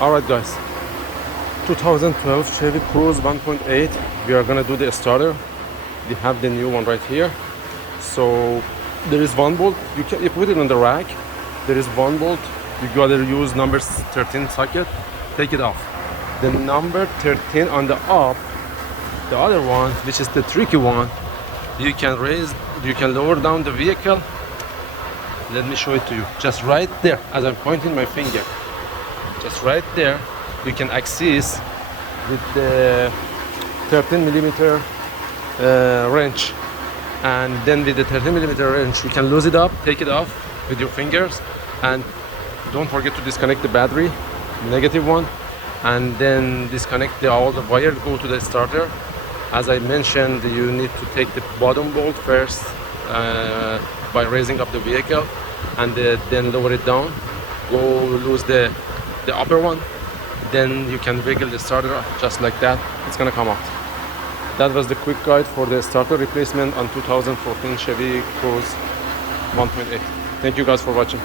Alright guys, 2012 Chevy Cruze 1.8. We are gonna do the starter. We have the new one right here. So there is one bolt, you put it on the rack. There is one bolt, you gotta use number 13 socket, take it off. The number 13 on the up, the other one, which is the tricky one, you can lower down the vehicle. Let me show it to you. Just right there, as I'm pointing my finger. Just right there, you can access with the 13 millimeter wrench. And then with the 13 millimeter wrench, you can lose it up, take it off with your fingers. And don't forget to disconnect the battery, negative one. And then disconnect all the wire, go to the starter. As I mentioned, you need to take the bottom bolt first by raising up the vehicle, and then lower it down. Go lose the upper one, then you can wiggle the starter just like that. It's gonna come out. That was the quick guide for the starter replacement on 2014 Chevy Cruze 1.8. Thank you guys for watching.